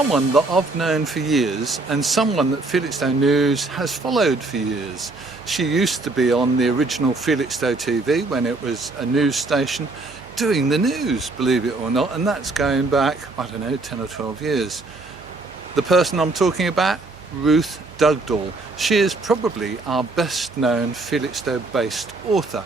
someone that I've known for years and someone that Felixstowe News has followed for years. She used to be on the original Felixstowe TV when it was a news station doing the news, believe it or not, and that's going back, I don't know, 10 or 12 years. The person I'm talking about, Ruth Dugdall. She is probably our best known Felixstowe-based author.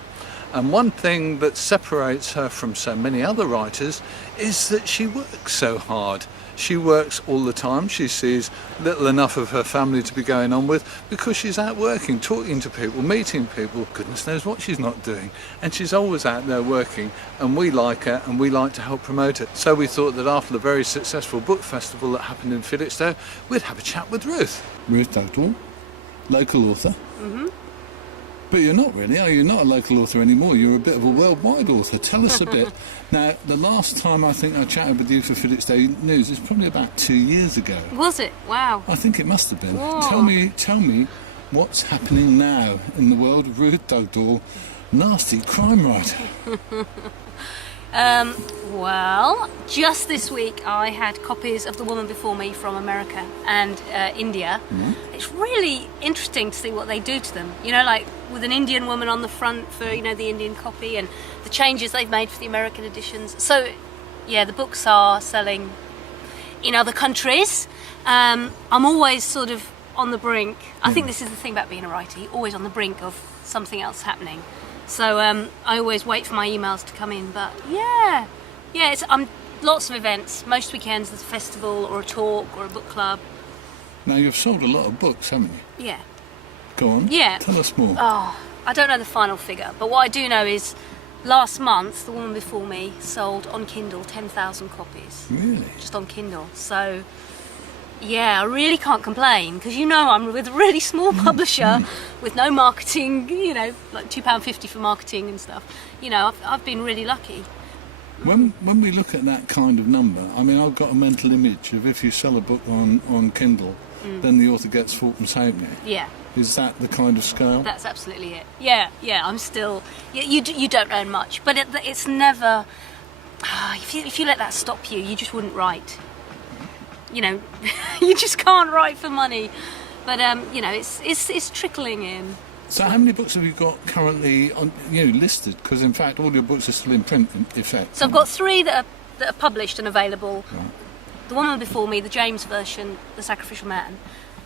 And one thing that separates her from so many other writers is that she works so hard. She works all the time. She sees little enough of her family to be going on with because she's out working, talking to people, meeting people. Goodness knows what she's not doing. And she's always out there working, and we like her and we like to help promote it. So we thought that after the very successful book festival that happened in Felixstowe, we'd have a chat with Ruth. Ruth Dugdall, local author. Mm-hmm. But you're not really, are you? You're not a local author anymore. You're a bit of a worldwide author. Tell us a bit. Now, the last time I think I chatted with you for Felixstowe News is probably about 2 years ago. Was it? Wow. I think it must have been. Whoa. Tell me what's happening now in the world of Ruth Dugdall, nasty crime writer. Well, just this week I had copies of The Woman Before Me from America and India. Mm-hmm. It's really interesting to see what they do to them. You know, like with an Indian woman on the front for, you know, the Indian copy and the changes they've made for the American editions. So, yeah, the books are selling in other countries. I'm always sort of on the brink. I think this is the thing about being a writer. You're always on the brink of something else happening. So I always wait for my emails to come in, but yeah, it's lots of events. Most weekends there's a festival or a talk or a book club. Now you've sold a lot of books, haven't you? Yeah. Go on. Yeah. Tell us more. Oh, I don't know the final figure, but what I do know is last month The Woman Before Me sold on Kindle 10,000 copies. Really? Just on Kindle. So yeah, I really can't complain because, you know, I'm with a really small publisher with no marketing, you know, like £2.50 for marketing and stuff. You know, I've been really lucky. When we look at that kind of number, I mean, I've got a mental image of if you sell a book on Kindle, then the author gets Fulton's Halfpenny. Yeah. Is that the kind of scale? That's absolutely it. Yeah, I'm still... You don't earn much, but it's never... If you let that stop you, you just wouldn't write. You know, you just can't write for money. But, you know, it's trickling in. So how many books have you got currently on, listed? Because, in fact, all your books are still in print, in effect. So I've got 3 that are published and available. Right. The Woman Before Me, the James version, The Sacrificial Man.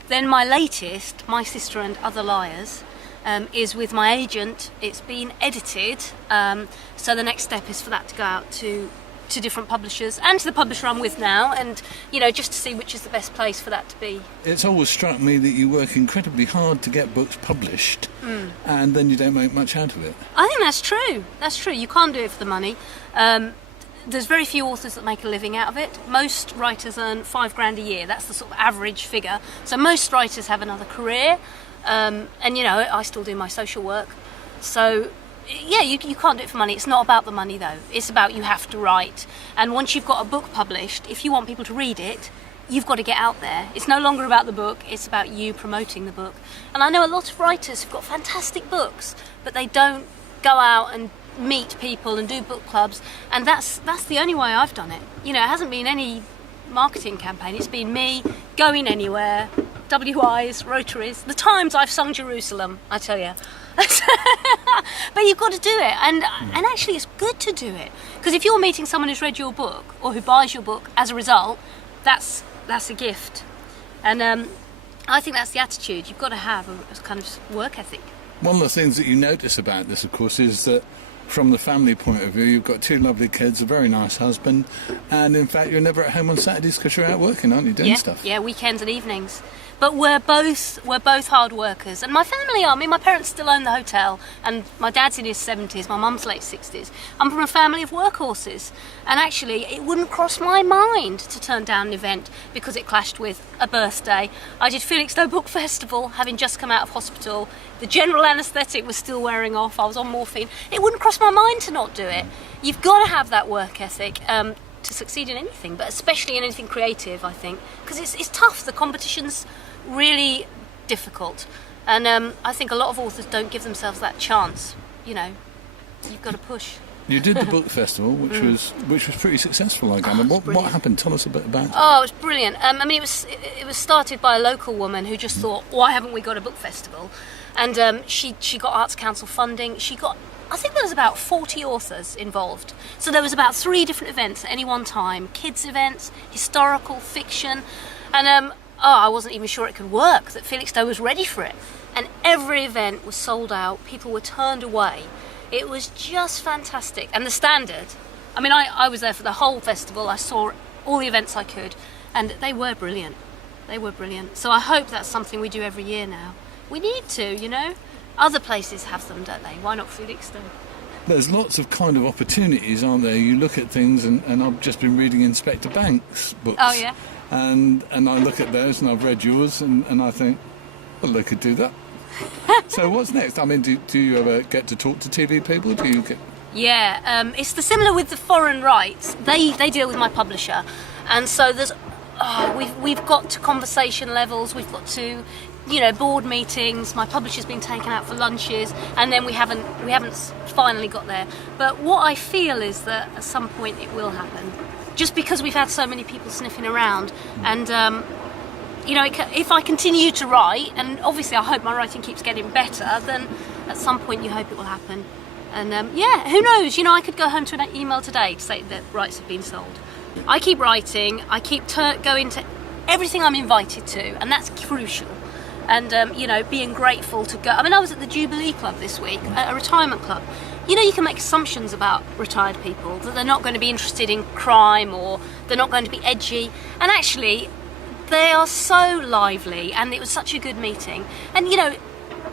Then my latest, My Sister and Other Liars, is with my agent. It's been edited. So the next step is for that to go out to different publishers and to the publisher I'm with now, and just to see which is the best place for that to be. It's always struck me that you work incredibly hard to get books published and then you don't make much out of it. I think that's true. You can't do it for the money. There's very few authors that make a living out of it. Most writers earn $5,000 a year. That's the sort of average figure. So most writers have another career, and I still do my social work. So yeah, you can't do it for money. It's not about the money, though. It's about you have to write. And once you've got a book published, if you want people to read it, you've got to get out there. It's no longer about the book, it's about you promoting the book. And I know a lot of writers who've got fantastic books, but they don't go out and meet people and do book clubs. And that's the only way I've done it. It hasn't been any marketing campaign. It's been me going anywhere, WIs, Rotaries. The times I've sung Jerusalem, I tell you. But you've got to do it, and actually it's good to do it, because if you're meeting someone who's read your book or who buys your book as a result, that's a gift. And I think that's the attitude you've got to have, a kind of work ethic. One of the things that you notice about this, of course, is that from the family point of view, you've got 2 lovely kids, a very nice husband, and in fact you're never at home on Saturdays because you're out working, aren't you, doing stuff? Yeah, weekends and evenings. But we're both hard workers, and my family are. I mean, my parents still own the hotel, and my dad's in his 70s, my mum's late 60s. I'm from a family of workhorses, and actually it wouldn't cross my mind to turn down an event because it clashed with a birthday. I did Felixstowe Book Festival, having just come out of hospital. The general anaesthetic was still wearing off. I was on morphine. It wouldn't cross my mind to not do it. You've got to have that work ethic to succeed in anything, but especially in anything creative, I think, because it's tough. The competition's really difficult, and I think a lot of authors don't give themselves that chance. You've got to push. You did the book festival, which was pretty successful, I gather. What happened? Tell us a bit about it. Oh, it was brilliant. I mean, it was started by a local woman who just thought, why haven't we got a book festival? And she got Arts Council funding. I think there was about 40 authors involved. So there was about 3 different events at any one time: kids events, historical, fiction, and I wasn't even sure it could work, that Felixstowe was ready for it. And every event was sold out. People were turned away. It was just fantastic. And the standard, I mean, I was there for the whole festival. I saw all the events I could, and they were brilliant. They were brilliant. So I hope that's something we do every year now. We need to, you know. Other places have them, don't they? Why not Felixstowe? There's lots of kind of opportunities, aren't there? You look at things, and I've just been reading Inspector Banks' books. Oh, yeah. And I look at those, and I've read yours, and I think, well, they could do that. So what's next? I mean, do you ever get to talk to TV people? Do you get... Yeah, it's similar with the foreign rights. They deal with my publisher, and so there's we've got to conversation levels. We've got to, you know, board meetings. My publisher's been taken out for lunches, and then we haven't finally got there. But what I feel is that at some point it will happen, just because we've had so many people sniffing around, and. You know, if I continue to write, and obviously I hope my writing keeps getting better, then at some point you hope it will happen. And yeah, who knows? You know, I could go home to an email today to say that rights have been sold. I keep writing, I keep going to everything I'm invited to, and that's crucial. And, you know, being grateful to go. I mean, I was at the Jubilee Club this week, a retirement club. You know, you can make assumptions about retired people, that they're not going to be interested in crime, or they're not going to be edgy. And actually, they are so lively, and it was such a good meeting. And, you know,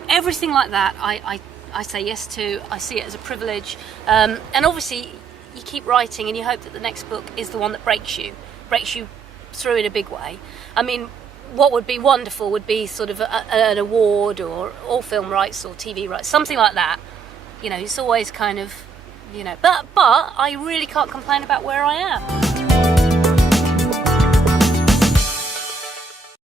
everything like that I say yes to. I see it as a privilege. And obviously, you keep writing, and you hope that the next book is the one that breaks you through in a big way. I mean, what would be wonderful would be sort of an award, or film rights or TV rights, something like that. You know, it's always kind of, you know, but I really can't complain about where I am.